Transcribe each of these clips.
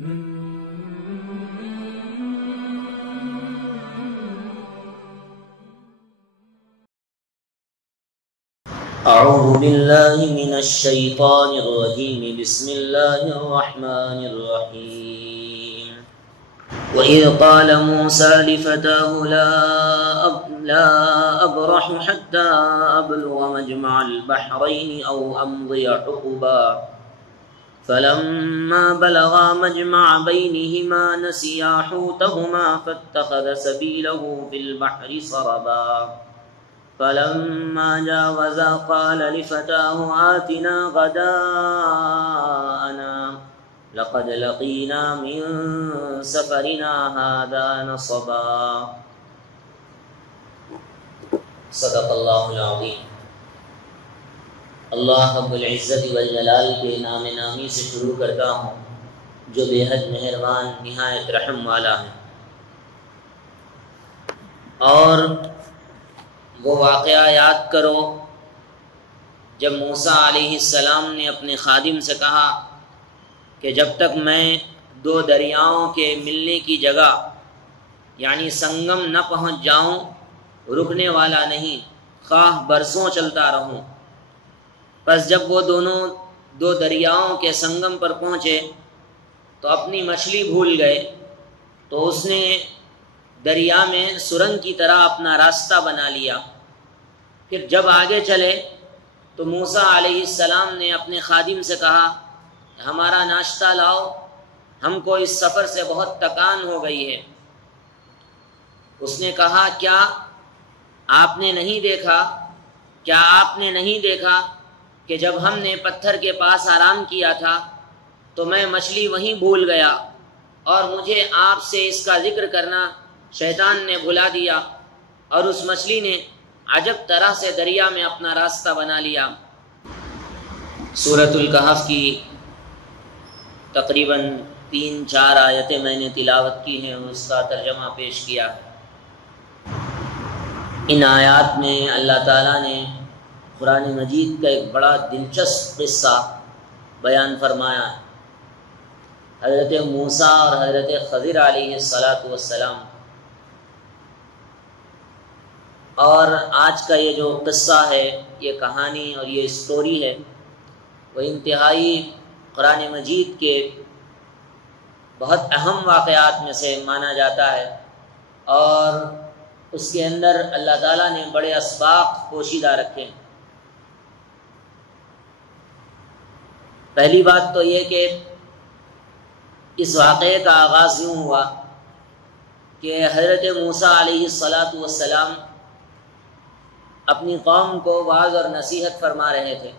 اعوذ باللہ من الشیطان الرجیم بسم اللہ الرحمن الرحیم وَإِذْ قَالَ مُوسَى لِفَتَاهُ لَا أَبْرَحُ حَتَّى أَبْلُغَ مَجْمَعَ الْبَحْرَيْنِ أَوْ أَمْضِيَ حُقُبًا فَلَمَّا بَلَغَا مَجْمَعَ بَيْنِهِمَا نَسِيَا حُوتَهُمَا فَاتَّخَذَ سَبِيلَهُ فِي الْبَحْرِ سَرَبًا فَلَمَّا جَاوَزَا قَالَ لِفَتَاهُ آتِنَا غَدَاءَنَا لَقَدْ لَقِينَا مِن سَفَرِنَا هَذَا نَصَبًا صدق اللہ العظیم۔ اللہ رب العزت والجلال کے نام نامی سے شروع کرتا ہوں جو بے حد مہربان نہایت رحم والا ہے۔ اور وہ واقعہ یاد کرو جب موسیٰ علیہ السلام نے اپنے خادم سے کہا کہ جب تک میں دو دریاؤں کے ملنے کی جگہ یعنی سنگم نہ پہنچ جاؤں رکنے والا نہیں، خواہ برسوں چلتا رہوں۔ پس جب وہ دو دریاؤں کے سنگم پر پہنچے تو اپنی مچھلی بھول گئے، تو اس نے دریا میں سرنگ کی طرح اپنا راستہ بنا لیا۔ پھر جب آگے چلے تو موسیٰ علیہ السلام نے اپنے خادم سے کہا ہمارا ناشتہ لاؤ، ہم کو اس سفر سے بہت تکان ہو گئی ہے۔ اس نے کہا کیا آپ نے نہیں دیکھا کہ جب ہم نے پتھر کے پاس آرام کیا تھا تو میں مچھلی وہیں بھول گیا اور مجھے آپ سے اس کا ذکر کرنا شیطان نے بھلا دیا اور اس مچھلی نے عجب طرح سے دریا میں اپنا راستہ بنا لیا۔ سورۃ الکہف کی تقریباً 3-4 آیتیں میں نے تلاوت کی ہیں اور اس کا ترجمہ پیش کیا۔ ان آیات میں اللہ تعالیٰ نے قرآن مجید کا ایک بڑا دلچسپ قصہ بیان فرمایا ہے۔ حضرت موسیٰ اور حضرت خضر علیہ السلام، اور آج کا یہ جو قصہ ہے، یہ کہانی اور یہ اسٹوری ہے، وہ انتہائی قرآن مجید کے بہت اہم واقعات میں سے مانا جاتا ہے، اور اس کے اندر اللہ تعالیٰ نے بڑے اسباق پوشیدہ رکھے ہیں۔ پہلی بات تو یہ کہ اس واقعے کا آغاز یوں ہوا کہ حضرت موسیٰ علیہ السلام اپنی قوم کو وعظ اور نصیحت فرما رہے تھے،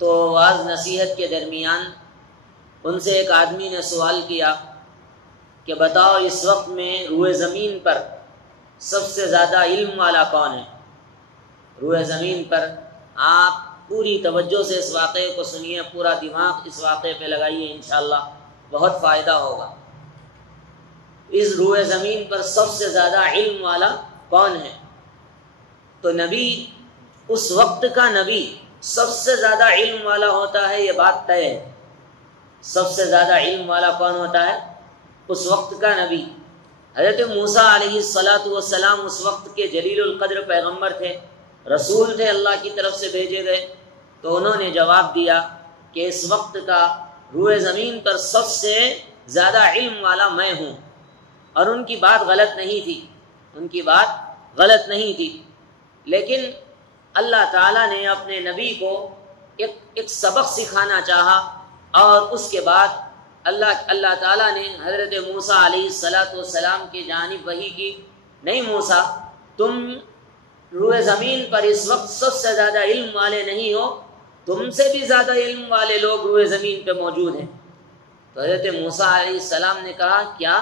تو وعظ نصیحت کے درمیان ان سے ایک آدمی نے سوال کیا کہ بتاؤ اس وقت میں روئے زمین پر سب سے زیادہ علم والا کون ہے؟ روئے زمین پر آپ پوری توجہ سے اس واقعے کو سنیے، پورا دماغ اس واقعے پہ لگائیے، انشاءاللہ بہت فائدہ ہوگا۔ اس روئے زمین پر سب سے زیادہ علم والا کون ہے؟ تو نبی، اس وقت کا نبی سب سے زیادہ علم والا ہوتا ہے، یہ بات طے ہے۔ سب سے زیادہ علم والا کون ہوتا ہے؟ اس وقت کا نبی۔ حضرت موسیٰ علیہ السلام اس وقت کے جلیل القدر پیغمبر تھے، رسول تھے، اللہ کی طرف سے بھیجے گئے، تو انہوں نے جواب دیا کہ اس وقت کا روئے زمین پر سب سے زیادہ علم والا میں ہوں، اور ان کی بات غلط نہیں تھی، لیکن اللہ تعالیٰ نے اپنے نبی کو ایک سبق سکھانا چاہا، اور اس کے بعد اللہ تعالیٰ نے حضرت موسیٰ علیہ السلام کی جانب وحی کی، نہیں موسیٰ، تم روئے زمین پر اس وقت سب سے زیادہ علم والے نہیں ہو، تم سے بھی زیادہ علم والے لوگ روئے زمین پہ موجود ہیں۔ تو حضرت موسیٰ علیہ السلام نے کہا کیا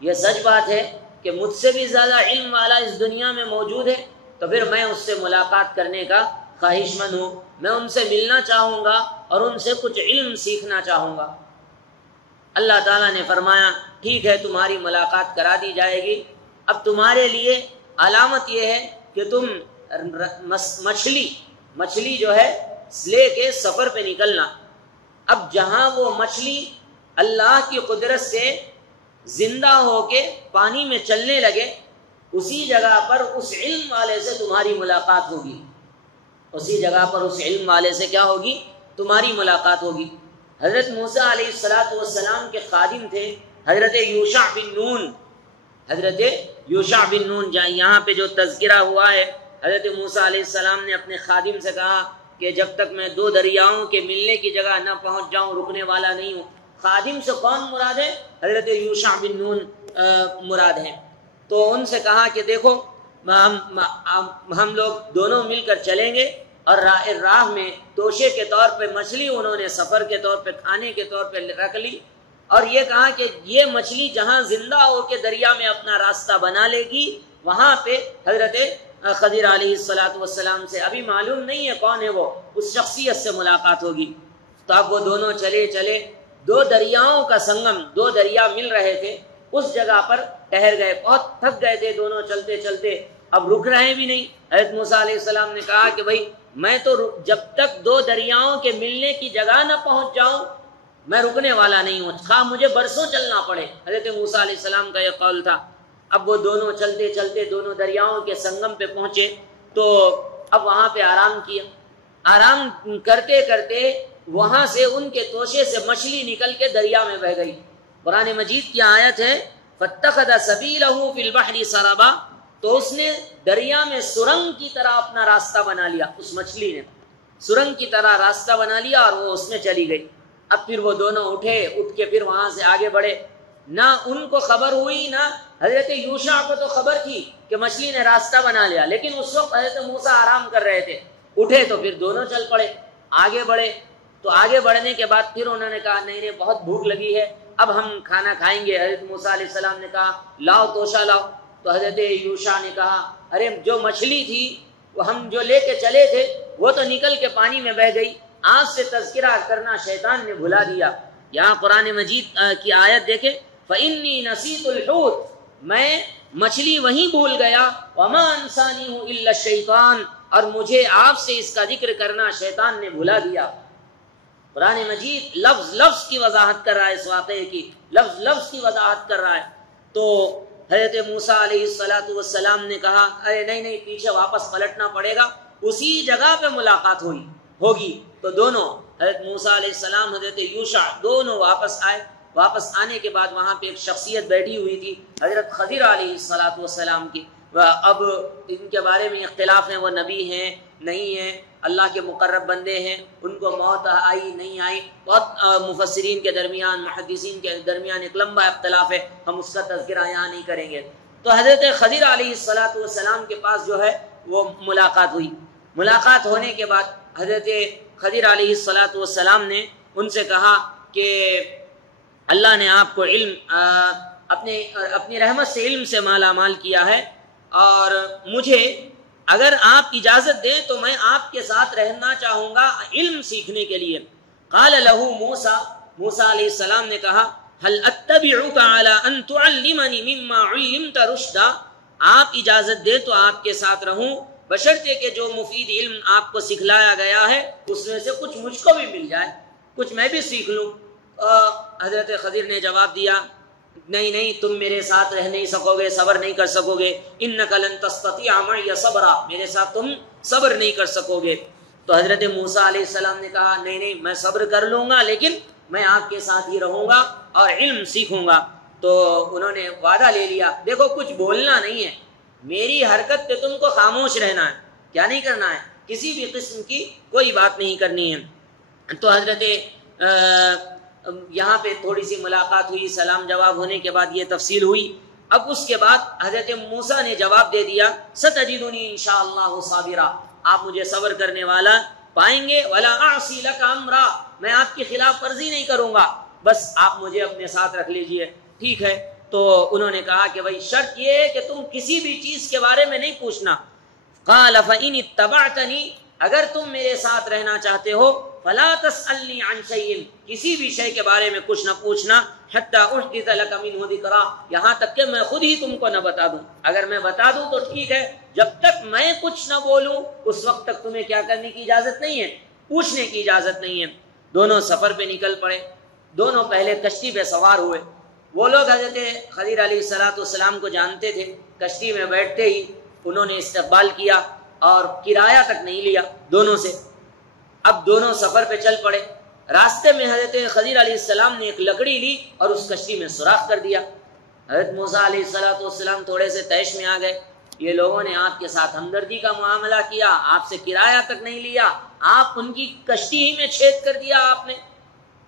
یہ سچ بات ہے کہ مجھ سے بھی زیادہ علم والا اس دنیا میں موجود ہے؟ تو پھر میں اس سے ملاقات کرنے کا خواہش مند ہوں، میں ان سے ملنا چاہوں گا اور ان سے کچھ علم سیکھنا چاہوں گا۔ اللہ تعالیٰ نے فرمایا ٹھیک ہے، تمہاری ملاقات کرا دی جائے گی، اب تمہارے لیے علامت یہ ہے کہ تم مچھلی جو ہے لے کے سفر پہ نکلنا۔ اب جہاں وہ مچھلی اللہ کی قدرت سے زندہ ہو کے پانی میں چلنے لگے، اسی جگہ پر اس علم والے سے تمہاری ملاقات ہوگی، اسی جگہ پر اس علم والے سے کیا ہوگی؟ تمہاری ملاقات ہوگی۔ حضرت موسیٰ علیہ السلام کے خادم تھے حضرت یوشع بن نون، حضرت یوشع بن نون، یہاں پہ جو تذکرہ ہوا ہے، حضرت موسیٰ علیہ السلام نے اپنے خادم سے کہا کہ جب تک میں دو دریاؤں کے ملنے کی جگہ نہ پہنچ جاؤں رکنے والا نہیں ہوں۔ خادم سے کون مراد ہے؟ حضرت یوشع بن نون مراد ہیں۔ تو ان سے کہا کہ دیکھو ہم لوگ دونوں مل کر چلیں گے، اور راہ میں توشے کے طور پہ مچھلی انہوں نے سفر کے طور پہ کھانے کے طور پہ رکھ لی، اور یہ کہا کہ یہ مچھلی جہاں زندہ ہو کے دریا میں اپنا راستہ بنا لے گی وہاں پہ حضرت خضر علیہ السلام سے، ابھی معلوم نہیں ہے کون ہے وہ، اس شخصیت سے ملاقات ہوگی۔ تو اب وہ دونوں چلے، دو دریاؤں کا سنگم، دو دریا مل رہے تھے، اس جگہ پر ٹھہر گئے، بہت تھک گئے تھے دونوں چلتے، اب رک رہے بھی نہیں۔ حضرت موسیٰ علیہ السلام نے کہا کہ بھائی میں تو جب تک دو دریاؤں کے ملنے کی جگہ نہ پہنچ جاؤں میں رکنے والا نہیں ہوں، خواہ مجھے برسوں چلنا پڑے۔ حضرت موسیٰ علیہ السلام کا یہ قول تھا۔ اب وہ دونوں چلتے دونوں دریاؤں کے سنگم پہ پہنچے، تو اب وہاں پہ آرام کیا۔ آرام کرتے وہاں سے ان کے توشے سے مچھلی نکل کے دریا میں بہہ گئی۔ قرآن مجید کی آیت ہے فَاتَّخَذَ سَبِيلَهُ فِي الْبَحْرِ سَرَبًا، تو اس نے دریا میں سرنگ کی طرح اپنا راستہ بنا لیا، اس مچھلی نے سرنگ کی طرح راستہ بنا لیا اور وہ اس میں چلی گئی۔ اب پھر وہ دونوں اٹھ کے پھر وہاں سے آگے بڑھے، نہ ان کو خبر ہوئی، نہ حضرت یوشع کو تو خبر تھی کہ مچھلی نے راستہ بنا لیا، لیکن اس وقت حضرت موسیٰ آرام کر رہے تھے۔ اٹھے تو پھر دونوں چل پڑے، آگے بڑھے۔ تو آگے بڑھنے کے بعد پھر انہوں نے کہا نہیں بہت بھوک لگی ہے، اب ہم کھانا کھائیں گے۔ حضرت موسیٰ علیہ السلام نے کہا لاؤ توشہ لاؤ، تو حضرت یوشع نے کہا ارے جو مچھلی تھی وہ ہم جو لے کے چلے تھے وہ تو نکل کے پانی میں بہہ گئی، آج سے تذکرہ کرنا شیطان نے بھلا دیا۔ یہاں قرآن مجید کی آیت دیکھیں فَإِنِّي نَسِيتُ الْحُوتَ، میں مچھلی وہیں بھول گیا، وَمَا أَنسَانِيهُ إِلَّا الشَّيْطَانُ، اور مجھے آپ سے اس کا ذکر کرنا شیطان نے بھلا دیا۔ قرآن مجید لفظ لفظ کی وضاحت کر رہا ہے، اس واقعے کی لفظ لفظ کی وضاحت کر رہا ہے۔ تو حضرت موسیٰ علیہ السلام نے کہا ارے نہیں پیچھے واپس پلٹنا پڑے گا، اسی جگہ پہ ملاقات ہوگی۔ تو دونوں حضرت موسیٰ علیہ السلام حضرت یوشع دونوں واپس آئے۔ واپس آنے کے بعد وہاں پہ ایک شخصیت بیٹھی ہوئی تھی حضرت خضر علیہ السلام کی، اب ان کے بارے میں اختلاف ہے وہ نبی ہیں نہیں ہیں، اللہ کے مقرب بندے ہیں، ان کو موت آئی نہیں آئی، بہت مفسرین کے درمیان محدثین کے درمیان ایک لمبا اختلاف ہے، ہم اس کا تذکرہ یہاں نہیں کریں گے۔ تو حضرت خضر علیہ السلام کے پاس جو ہے وہ ملاقات ہوئی۔ ملاقات ہونے کے بعد حضرت خضر علیہ السلام نے ان سے کہا کہ اللہ نے آپ کو علم اپنی رحمت سے علم سے مالا مال کیا ہے، اور مجھے اگر آپ اجازت دیں تو میں آپ کے ساتھ رہنا چاہوں گا علم سیکھنے کے لیے۔ قال له موسیٰ علیہ السلام نے کہا هل اتبعك على ان تعلمني مما علمت رشدا، آپ اجازت دیں تو آپ کے ساتھ رہوں بشرطے کہ جو مفید علم آپ کو سکھلایا گیا ہے اس میں سے کچھ مجھ کو بھی مل جائے، کچھ میں بھی سیکھ لوں۔ حضرت خضر نے جواب دیا نہیں تم میرے ساتھ رہ نہیں سکو گے، صبر نہیں کر سکو گے، انک لن تستطیع معی صبرا، میرے ساتھ تم صبر نہیں کر سکو گے۔ تو حضرت موسیٰ علیہ السلام نے کہا نہیں میں صبر کر لوں گا، لیکن میں آپ کے ساتھ ہی رہوں گا اور علم سیکھوں گا۔ تو انہوں نے وعدہ لے لیا، دیکھو کچھ بولنا نہیں ہے، میری حرکت پہ تم کو خاموش رہنا ہے، کیا نہیں کرنا ہے، کسی بھی قسم کی کوئی بات نہیں کرنی ہے۔ تو حضرت یہاں پہ تھوڑی سی ملاقات ہوئی، سلام جواب ہونے کے بعد یہ تفصیل ہوئی۔ اب اس کے بعد حضرت موسیٰ نے جواب دے دیا ستجدنی انشاءاللہ صابرا، آپ مجھے صبر کرنے والا پائیں گے، ولا اعصی لک امرا، میں آپ کی خلاف ورزی نہیں کروں گا، بس آپ مجھے اپنے ساتھ رکھ لیجئے، ٹھیک ہے۔ تو انہوں نے کہا کہ بھائی شرط یہ ہے کہ تم کسی بھی چیز کے بارے میں نہیں پوچھنا۔ قال فإن اتبعتنی، اگر تم میرے ساتھ رہنا چاہتے ہو، فلا تسألنی عن شیء، کسی بھی شے کے بارے میں کچھ نہ پوچھنا، حتی احدث لک منہ ذکرا، یہاں تک کہ میں خود ہی تم کو نہ بتا دوں، اگر میں بتا دوں تو ٹھیک ہے، جب تک میں کچھ نہ بولوں اس وقت تک تمہیں کیا کرنے کی اجازت نہیں ہے، پوچھنے کی اجازت نہیں ہے۔ دونوں سفر پہ نکل پڑے۔ دونوں پہلے کشتی پہ سوار ہوئے. وہ لوگ حضرت خضر علیہ السلام کو جانتے تھے. کشتی میں بیٹھتے ہی انہوں نے استقبال کیا اور کرایہ تک نہیں لیا دونوں سے. اب دونوں سفر پہ چل پڑے. راستے میں حضرت خضر علیہ السلام نے ایک لکڑی لی اور اس کشتی میں سوراخ کر دیا. حضرت موسیٰ علیہ السلام تھوڑے سے طیش میں آ گئے. یہ لوگوں نے آپ کے ساتھ ہمدردی کا معاملہ کیا, آپ سے کرایہ تک نہیں لیا, آپ ان کی کشتی ہی میں چھید کر دیا آپ نے.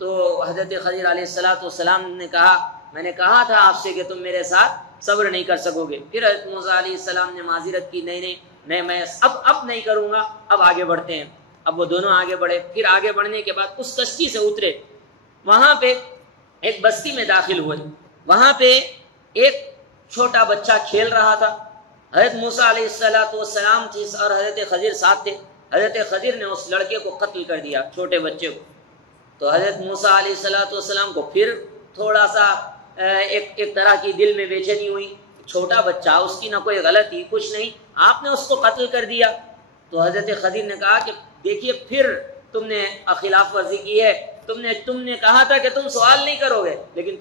تو حضرت خضر علیہ السلام نے کہا, میں نے کہا تھا آپ سے کہ تم میرے ساتھ صبر نہیں کر سکو گے. پھر حضرت موسیٰ علیہ السلام نے معذرت کی, نہیں میں اب نہیں کروں گا, اب آگے بڑھتے ہیں. اب وہ دونوں آگے بڑھے. پھر آگے بڑھنے کے بعد اس کشتی سے اترے, وہاں پہ ایک بستی میں داخل ہوئے. وہاں پہ ایک چھوٹا بچہ کھیل رہا تھا. حضرت موسیٰ علیہ السلام تھی اور حضرت خضر ساتھ تھے. حضرت خضر نے اس لڑکے کو قتل کر دیا, چھوٹے بچے کو. تو حضرت موسیٰ علیہ السلام کو پھر تھوڑا سا ایک طرح کی دل میں بے چینی ہوئی. چھوٹا بچہ, اس کی نہ کوئی غلطی کچھ نہیں, آپ نے اس کو قتل کر دیا. تو حضرت خضر نے کہا کہ دیکھیے پھر تم نے خلاف ورزی کی ہے. تم نے کہا تھا کہ تم سوال نہیں کرو گے, لیکن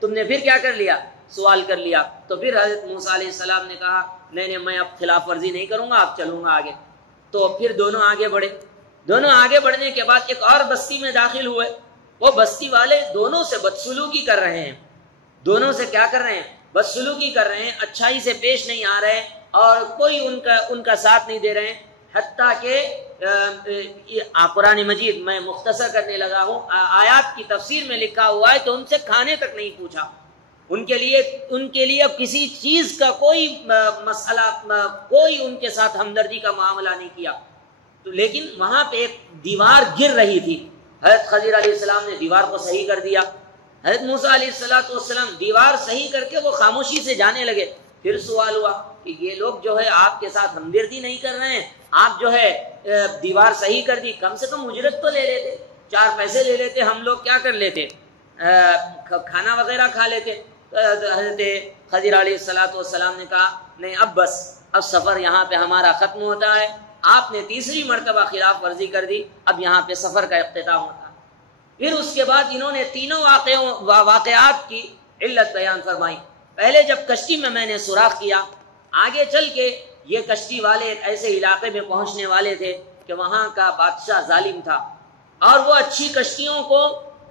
تم نے پھر کیا کر لیا, سوال کر لیا. تو پھر حضرت موسیٰ علیہ السلام نے کہا نہیں میں اب خلاف ورزی نہیں کروں گا, اب چلوں گا آگے. تو پھر دونوں آگے بڑھے. دونوں آگے بڑھنے کے بعد ایک اور بستی میں داخل ہوئے. وہ بستی والے دونوں سے بدسلوکی کر رہے ہیں. دونوں سے کیا کر رہے ہیں, بدسلوکی کر رہے ہیں, اچھائی سے پیش نہیں آ رہے اور کوئی ان کا ساتھ نہیں دے رہے ہیں. حتیٰ کہ قرآن مجید میں مختصر کرنے لگا ہوں, آیات کی تفسیر میں لکھا ہوا ہے کہ ان سے کھانے تک نہیں پوچھا. ان کے لیے اب کسی چیز کا کوئی مسئلہ, کوئی ان کے ساتھ ہمدردی کا معاملہ نہیں کیا. تو لیکن وہاں پہ ایک دیوار گر رہی تھی. حضرت خضر علیہ السلام نے دیوار کو صحیح کر دیا. حضرت موسیٰ علیہ السلام دیوار صحیح کر کے وہ خاموشی سے جانے لگے. پھر سوال ہوا کہ یہ لوگ جو ہے آپ کے ساتھ ہمدردی نہیں کر رہے ہیں, آپ جو ہے دیوار صحیح کر دی, کم سے کم اجرت تو لے لیتے, 4 پیسے لے لیتے, ہم لوگ کیا کر لیتے, کھانا وغیرہ کھا لیتے. حضرت خضر علیہ السلام نے کہا نہیں اب بس, اب سفر یہاں پہ ہمارا ختم ہوتا ہے. آپ نے تیسری مرتبہ خلاف ورزی کر دی, اب یہاں پہ سفر کا اختتام ہوتا ہے. پھر اس کے بعد انہوں نے تینوں واقعات کی علت بیان فرمائی. پہلے جب کشتی میں نے سوراخ کیا, آگے چل کے یہ کشتی والے ایک ایسے علاقے میں پہنچنے والے تھے کہ وہاں کا بادشاہ ظالم تھا اور وہ اچھی کشتیوں کو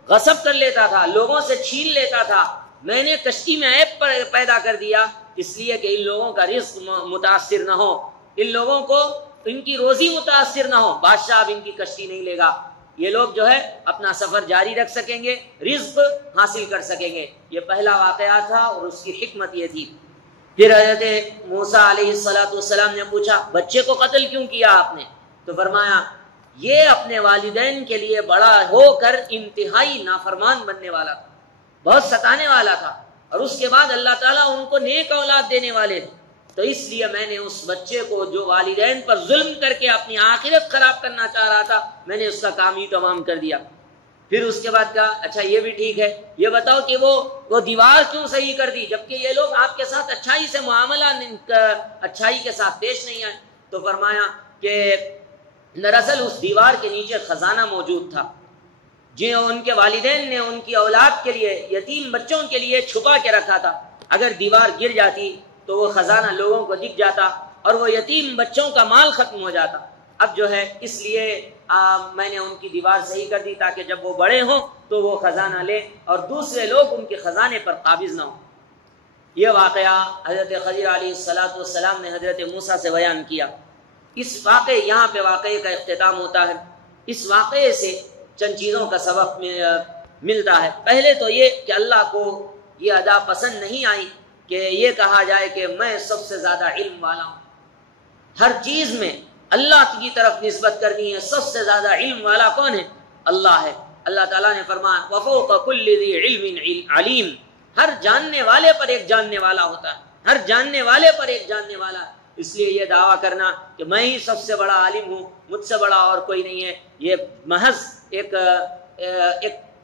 غصب کر لیتا تھا, لوگوں سے چھین لیتا تھا. میں نے کشتی میں عیب پیدا کر دیا اس لیے کہ ان لوگوں کا رزق متاثر نہ ہو, ان لوگوں کو ان کی روزی متاثر نہ ہو. بادشاہ اب ان کی کشتی نہیں لے گا, یہ لوگ جو ہے اپنا سفر جاری رکھ سکیں گے, رزق حاصل کر سکیں گے. یہ پہلا واقعہ تھا اور اس کی حکمت یہ تھی. پھر حضرت موسیٰ علیہ السلام نے پوچھا بچے کو قتل کیوں کیا آپ نے؟ تو فرمایا یہ اپنے والدین کے لیے بڑا ہو کر انتہائی نافرمان بننے والا تھا, بہت ستانے والا تھا, اور اس کے بعد اللہ تعالیٰ ان کو نیک اولاد دینے والے تھے. تو اس لیے میں نے اس بچے کو جو والدین پر ظلم کر کے اپنی آخرت خراب کرنا چاہ رہا تھا, میں نے اس کا کام ہی تمام کر دیا. پھر اس کے بعد کہا اچھا یہ بھی ٹھیک ہے, یہ بتاؤ کہ وہ دیوار کیوں صحیح کر دی جبکہ یہ لوگ آپ کے ساتھ اچھائی سے معاملہ, اچھائی کے ساتھ پیش نہیں آئے؟ تو فرمایا کہ دراصل اس دیوار کے نیچے خزانہ موجود تھا جو ان کے والدین نے ان کی اولاد کے لیے, یتیم بچوں کے لیے چھپا کے رکھا تھا. اگر دیوار گر جاتی تو وہ خزانہ لوگوں کو دکھ جاتا اور وہ یتیم بچوں کا مال ختم ہو جاتا. اب جو ہے اس لیے میں نے ان کی دیوار صحیح کر دی تاکہ جب وہ بڑے ہوں تو وہ خزانہ لیں اور دوسرے لوگ ان کے خزانے پر قابض نہ ہوں. یہ واقعہ حضرت خضر علیہ السلام نے حضرت موسیٰ سے بیان کیا. اس واقعے, یہاں پہ واقعے کا اختتام ہوتا ہے. اس واقعے سے چند چیزوں کا سبق ملتا ہے. پہلے تو یہ کہ اللہ کو یہ ادا پسند نہیں آئی کہ یہ کہا جائے کہ میں سب سے زیادہ علم والا ہوں. ہر چیز میں اللہ کی طرف نسبت کرنی ہے. سب سے زیادہ علم والا کون ہے؟ اللہ ہے. اللہ تعالیٰ نے فرمایا وَفَوْقَ كُلِّ ذِي عِلْمٍ عَلِيمٍ. ہر جاننے والے پر ایک جاننے والا ہوتا ہے, ہر جاننے والے پر ایک جاننے والا. اس لیے یہ دعویٰ کرنا کہ میں ہی سب سے بڑا عالم ہوں, مجھ سے بڑا اور کوئی نہیں ہے, یہ محض ایک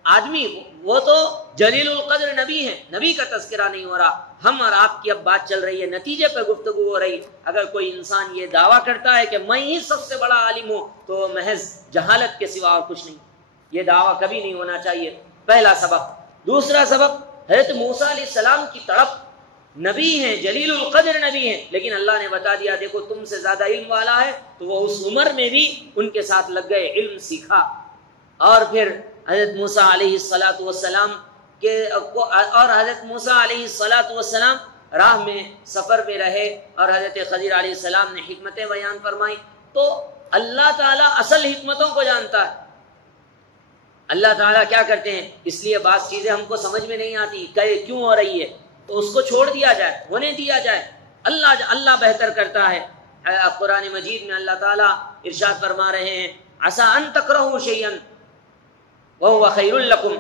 آدمی, وہ تو جلیل القدر نبی ہے, نبی کا تذکرہ نہیں ہو رہا. ہم اور آپ کی اب بات چل رہی ہے, نتیجے پہ گفتگو ہو رہی. اگر کوئی انسان یہ دعویٰ کرتا ہے کہ میں ہی سب سے بڑا عالم ہوں تو محض جہالت کے سوا اور کچھ نہیں. یہ دعویٰ کبھی نہیں ہونا چاہیے. پہلا سبق۔ دوسرا سبق، حضرت موسیٰ علیہ السلام کی تڑپ، نبی ہیں، جلیل القدر نبی ہیں، لیکن اللہ نے بتا دیا دیکھو تم سے زیادہ علم والا ہے، تو وہ اس عمر میں بھی ان کے ساتھ لگ گئے، علم سیکھا۔ اور پھر حضرت موسیٰ علیہ السلام کے اور حضرت موسیٰ علیہ السلام راہ میں سفر میں رہے، اور حضرت خضر علیہ السلام نے حکمتیں بیان فرمائیں۔ تو اللہ تعالیٰ اصل حکمتوں کو جانتا ہے۔ اللہ تعالیٰ کیا کرتے ہیں، اس لیے بعض چیزیں ہم کو سمجھ میں نہیں آتی کہ کیوں ہو رہی ہے، تو اس کو چھوڑ دیا جائے، ہونے دیا جائے، اللہ بہتر کرتا ہے۔ قرآن مجید میں اللہ تعالیٰ ارشاد فرما رہے ہیں عسیٰ ان تکرہوا شیئا وہو خیر لکم،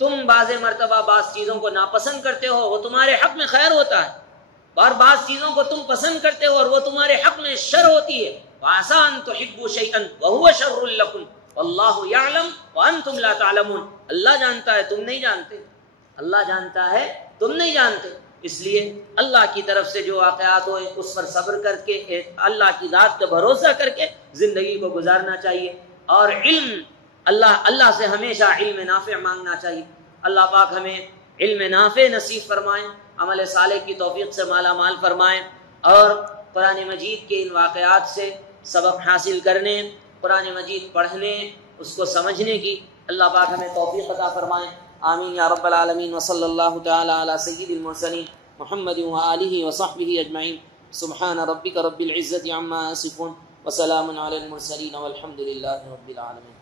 تم بعض مرتبہ بعض چیزوں کو ناپسند کرتے ہو، وہ تمہارے حق میں خیر ہوتا ہے، اور بعض چیزوں کو تم پسند کرتے ہو اور وہ تمہارے حق میں شر ہوتی ہے۔ وعسیٰ ان تحبوا شیئا وہو شر لکم واللہ یعلم وانتم لا تعلمون، اللہ جانتا ہے تم نہیں جانتے، اللہ جانتا ہے تم نہیں جانتے۔ اس لیے اللہ کی طرف سے جو واقعات ہوئے اس پر صبر کر کے، اللہ کی ذات کا بھروسہ کر کے زندگی کو گزارنا چاہیے، اور علم اللہ سے ہمیشہ علم نافع مانگنا چاہیے۔ اللہ پاک ہمیں علم نافع نصیب فرمائیں، عمل صالح کی توفیق سے مالا مال فرمائیں، اور قرآن مجید کے ان واقعات سے سبق حاصل کرنے، قرآن مجید پڑھنے، اس کو سمجھنے کی اللہ پاک ہمیں توفیق عطا فرمائیں۔ آمین یا رب العالمین۔ وصلی اللہ تعالی علی سید المرسلین محمد وآلہ وصحبہ اجمعین۔ سبحان ربک رب العزت عما یصفون وسلام علی المرسلین والحمد للہ رب العالمین۔